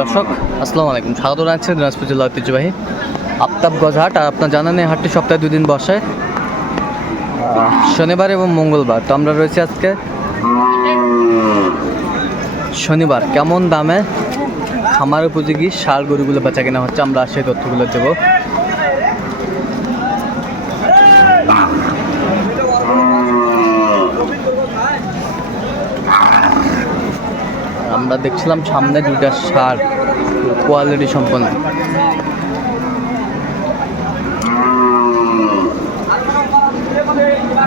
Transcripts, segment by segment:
দর্শক আসসালামু আলাইকুম, স্বাগত জানাচ্ছি দিনাজপুর জেলা ঐতিহ্যবাহী আফতাবগঞ্জ হাট। আর আপনার জানেন এই হাটটি সপ্তাহে 2 দিন বসে, শনিবার এবং মঙ্গলবার। তো আমরা রয়েছি আজকে শনিবার। কেমন দামে খামার উপযোগী ষাঁড় গরুগুলো বেচা কেনা হচ্ছে, আমরা সেই তথ্যগুলো দেবো। আমরা দেখছিলাম সামনে 2টা ষাঁড় কোয়ালিটি সম্পন্ন।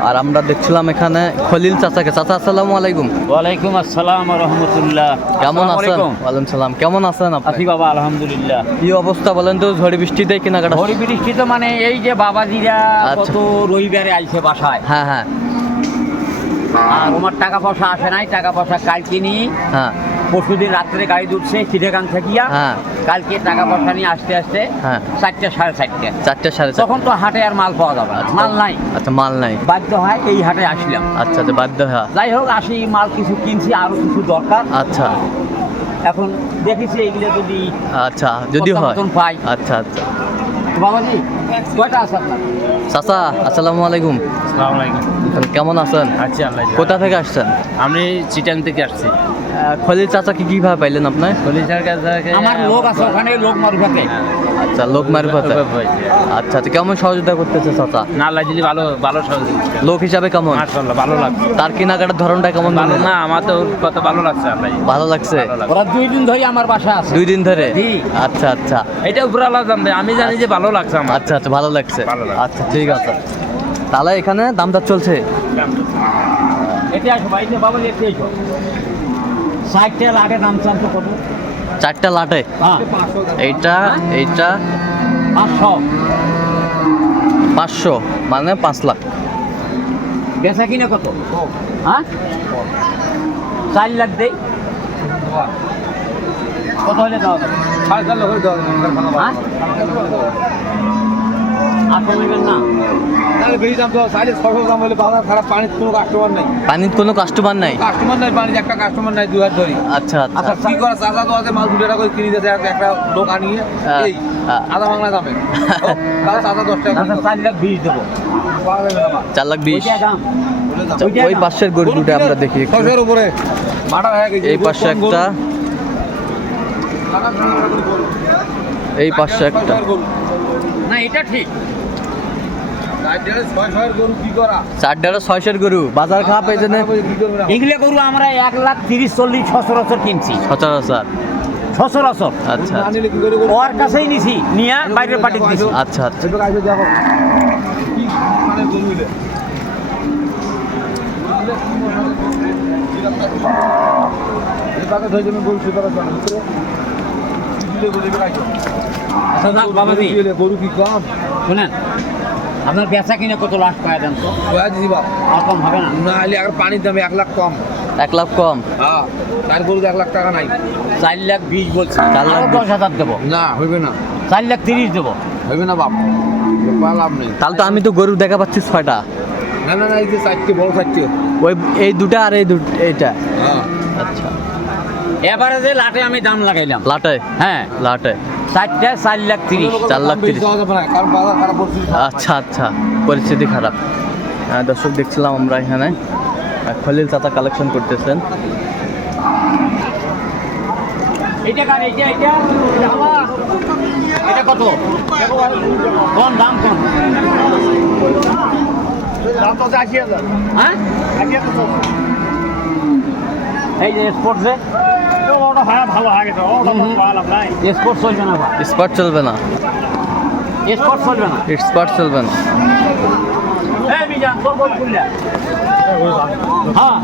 আর আমরা দেখছিলাম এখানে খলিল চাচাকে। চাচা আসসালামু আলাইকুম। ওয়ালাইকুম আসসালাম রহমতুল্লাহ। কেমন আছেন? ওয়ালাইকুম সালাম। কেমন আছেন আপনি? আছি বাবা, আলহামদুলিল্লাহ। কি অবস্থা বলেন তো, ঝড়ি বৃষ্টিতে কেনাকাটা? ঝড়ি বৃষ্টি তো মানে এই যে বাবাজিরা আচ্ছা। কত রবিবারে আইছে বাসায়, হ্যাঁ হ্যাঁ আর আমার টাকা পয়সা আসে নাই। টাকা পয়সা কালকে নিয়ে হ্যাঁ পরশুদিন রাত্রে গাড়ি উঠছে চিড়েগান থাকিয়া, হ্যাঁ কালকে টাকা পয়সা নিয়ে আসতে আসতে হ্যাঁ 4টা সাড়ে 4টে। 4টা সাড়ে 4। তখন তো হাটে আর মাল পাওয়া যাবে না, মাল নাই। আচ্ছা, মাল নাই। বাধ্য হয় এই হাটে আসলাম। আচ্ছা আচ্ছা, বাধ্য হ্যাঁ। যাই হোক, আসি মাল কিছু কিনছি, আরো কিছু দরকার। আচ্ছা এখন দেখেছি এগুলো যদি আচ্ছা, যদি কত হয়। মতন পাই। আচ্ছা আচ্ছা। বাবাজি কয়টা আছে আপনার? চাচা আসসালামু আলাইকুম। আসসালামু আলাইকুম। কেমন আছেন? আছি আল্লাহ। কোথা থেকে আসছেন? আমি চিটাং থেকে আসছি। খলিল চাচাকে কিভাবে পাইলেন আপনি? পুলিশের কাছে আমার লোক আছে ওখানে, লোক মারুফাতে। আচ্ছা, লোক মারফত। আচ্ছা আচ্ছা, কেমন সহযোগিতা করতেছে চাচা? না আল্লাহ দিদি ভালো ভালো সহযোগিতা। লোক হিসাবে কেমন? মাশাআল্লাহ ভালো লাগছে। তার কেনাকাটার ধরনটা কেমন? ভালো না, আমার তো কত ভালো লাগছে আল্লাহ। ভালো লাগছে। ভালো লাগছে। ওরা 2 দিন ধরে আমার বাসায় আছে। 2 দিন ধরে? জি। আচ্ছা আচ্ছা এটা উপরে আল্লাহ জানবে, আমি জানি যে ভালো লাগছে আমার। আচ্ছা আচ্ছা, ভালো লাগছে। ভালো লাগছে। আচ্ছা ঠিক আছে, তাহলে এখানে দামটা চলছে। এতে আসো ভাইতে, বাবা এতে আসো। 60 লাখে দাম চালছে কত? 4টা লাটে। হ্যাঁ এইটা এইটা 500। 500 মানে 5 লাখ। বেচা কিনে কত? হ্যাঁ 4 লাখ দেই। কত হলে দাও? 4.5 লাখ হলে দাও। হ্যাঁ আপনি নেবেন না? তাহলে বেশি দাম তো 650 দাম হলে বাজার খারাপ, পানির কোনো কাস্টমার নাই। পানির কোনো কাস্টমার নাই? কাস্টমার নাই, পানির একটা কাস্টমার নাই, 2 হাত ধরি। আচ্ছা আচ্ছা আচ্ছা কি করে, চাচা তো আছে মাল 2 টাকা করে কিনে দিতে, একটা লোক আনিয়ে এই আধা বাংলা দামে তাহলে চাচা 10 টাকা আচ্ছা 4 লাখ 20 দেবো। পাওয়া যাবে না। 4 লাখ 20। ওইটা দাম। আচ্ছা, ওই পাশের গরু দুটো আমরা দেখি একটু। 600 উপরে মাটা হয়ে গেছে। এই পাশে একটা, এই পাশে একটা। না এটা ঠিক। 600 গরু কি করা? 4.5 গরু বাজার খারাপ, এই জন্য এগুলো গরু আমরা 1,30,40 সচরাচর কিনছি। সচরাচর। সচরাচর আচ্ছা না নিলে কি করে? ওর কাছেই নিছি, নিয়ে বাইরের পার্টি দিছি। আচ্ছা আচ্ছা। এবার আইসো দেখো কি মানে গরু হইলে এই পাকা ধরে জন্য গরু সেটা জানো ভিতরে দিলে গরু এবার আইসো। আচ্ছা যাক বাবাজি, গরু কি কম? শুনেন আপনার বেচা কিনে কত লাখ পায় দেন তো? কয়া দিছি বাপ আর কম হবে না? না হলে আর পানির দামে 1 লাখ কম। 1 লাখ কম? হ্যাঁ তার গরু 1 লাখ টাকা নাই। 4 লাখ 20 বলছি, 4 লাখ 10,000 দেবো। না হইবে না, 4 লাখ 30 দেবো। হইবে না বাপ, লাভ নেই। তাহলে তো আমি তো গরু দেখা পাচ্ছি 6টা। না না না, এই যে 4টে বড় 4টে। ওই এই দুটা আর এই এইটা। হ্যাঁ আচ্ছা, এবারে যে লাটে আমি দাম লাগাইলাম, লাটে? হ্যাঁ লাটে 4টা 4 লাখ 30। 4 লাখ 30। যাওয়া যাবে না, কারণ বাজার খারাপ পরিস্থিতি। আচ্ছা আচ্ছা, পরিস্থিতি খারাপ। দর্শক দেখছিলাম আমরা এখানে খলিল চাচা কালেকশন করতেছেন। এটা কার? এটা এটা এটা কত? কোন দাম কোন? দাম তো 80,000। হ্যাঁ 80,000 এই যে স্পোর্টসে ওটা ভালো হয়ে গেছে, ওটা ভালো নাই। স্পোর্টস চলবে না ভাই, স্পট চলবে না? স্পোর্টস চলবে না। স্পট চলবে না? এই মিজান তোর বল খুললা। হ্যাঁ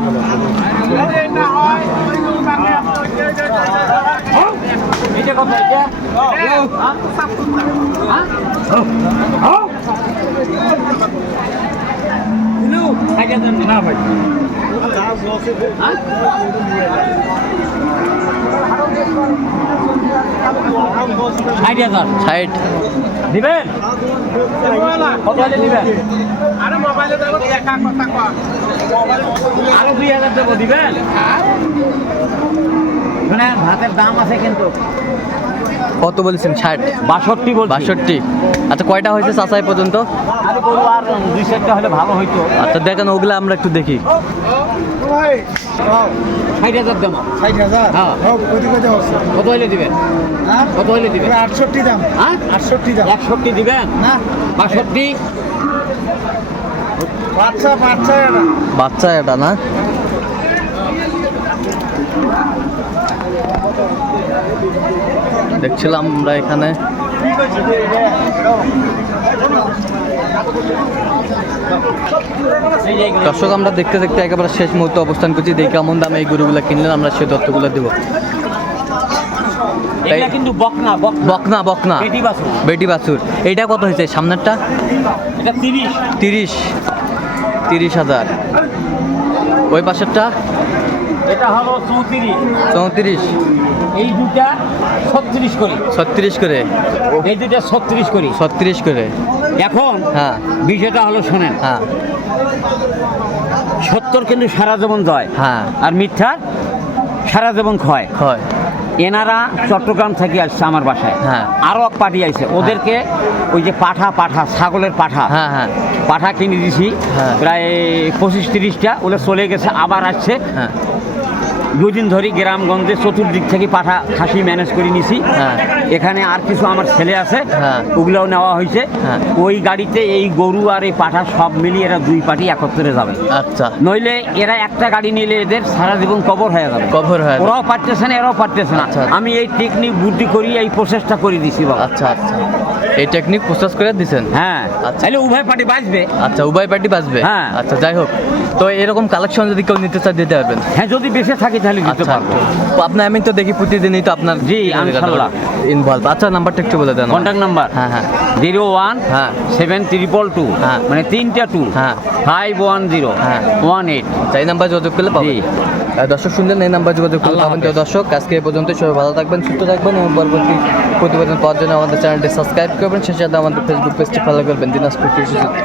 এটা কত? এটা না ভাই, 60,000 60? দিবেন? কত হলে দিবেন? আরে মোবাইলে দেখো একা কথা কয়। আরো 2,000 দেবো, দিবেন? শোনেন ভাতের দাম আছে কিন্তু কত বলেছেন? 60, 62 বলছি 62। আচ্ছা কয়টা হয়েছে চাচা এই পর্যন্ত? আরে গরু আর 2-4টা হলে ভালো হইতো। আচ্ছা দেখেন ওগুলো আমরা একটু দেখি। 60,000 দাম। 60,000? হ্যাঁ। হোক, কত হচ্ছে? কত হইলে দিবেন? হ্যাঁ? কত হইলে দিবেন? 68 দাম। হ্যাঁ 68 দাম। 61 দিবেন না, 62 বাচ্চা এটা। বাচ্চা এটা না? দেখছিলাম আমরা এখানে এই যে এগুলো। দর্শক, আমরা দেখতে দেখতে একেবারে শেষ মুহূর্তে অবস্থান করছি। দেখি কেমন দামে এই গরুগুলো কিনলেন, আমরা সেই তথ্যগুলো দেবো। এগুলা কিন্তু বকনা বকনা বকনা বেটি বাছুর। বেটি বাছুর। এইটা কত হয়েছে সামনেরটা? এটা 30। 30,000। ওই পাশেরটা এটা হলো 34। 34, এই দুটা 36 করি। 36 করে। এই দুটা 36 করি। 36 করে। এখন হ্যাঁ বিষয়টা হলো শোনেন, হ্যাঁ 70 কিন্তু সারা জীবন জয়, হ্যাঁ আর মিথ্যা সারা জীবন ক্ষয়। হয়। এনারা চট্টগ্রাম থেকে আসছে আমার বাসায়, হ্যাঁ। আরো এক পার্টি আইছে, ওদেরকে ওই যে পাঠা ছাগলের পাঠা হ্যাঁ হ্যাঁ পাঠা কিনে দিছি হ্যাঁ। প্রায় 25-30টা, ওগুলো চলে গেছে, আবার আসছে। হ্যাঁ 2 দিন ধরে গ্রামগঞ্জে চতুর্দিক থেকে পাঠা খাসি ম্যানেজ করে নিছি। হ্যাঁ। এখানে আর কিছু আমার ছেলে আছে, হ্যাঁ। ওগুলোও নেওয়া হয়েছে। হ্যাঁ। ওই গাড়িতে এই গরু আর এই পাঠা সব মিলিয়ে এরা 2 পার্টি একত্রে যাবে। আচ্ছা নইলে এরা একটা গাড়ি নিলে এদের সারা জীবন কবর হয়ে যাবে। কভার হয়ে যাবে। ওরাও পারতেছে না, এরাও পারতেছে না। আচ্ছা। আমি এই টেকনিক বুদ্ধি করি, এই প্রসেসটা করে দিছি বাবা। আচ্ছা আচ্ছা, এই টেকনিক প্রসেস করে দিছেন? হ্যাঁ আচ্ছা। তাহলে উভয় পার্টি বাঁচবে। আচ্ছা, উভয় পার্টি বাঁচবে। হ্যাঁ। আচ্ছা যাই হোক, তো এরকম কালেকশন যদি কেউ নিতে চায় দিতে পারবেন? হ্যাঁ যদি বেঁচে থাকি তাহলে দিতে আচ্ছা, পারবো। তো আপনার আমি তো দেখি প্রতিদিনই তো আপনার জি, ইনশাআল্লাহ। ইনভলভ। আচ্ছা নাম্বারটা একটু বলে দেন। কন্ট্যাক্ট নাম্বার হ্যাঁ হ্যাঁ 01 হ্যাঁ 7222 হ্যাঁ। মানে 3টা 2 হ্যাঁ 510 হ্যাঁ। 18। এই নাম্বার যোগাযোগ করলে পাবেন। জি। দর্শক শুনলেন, এই নাম্বার যোগাযোগ করলে আল্লাহ পাবেন। তো হাফেজ। দর্শক আজকে এই পর্যন্ত, সবাই ভালো থাকবেন, সুস্থ থাকবেন এবং পরবর্তী প্রতিবেদন পাওয়ার জন্য আমাদের চ্যানেলটি সাবস্ক্রাইব করবেন। সেই সাথে আমাদের ফেসবুক পেজটি ফলো করবেন, দিনাজপুর কৃষি চিত্র।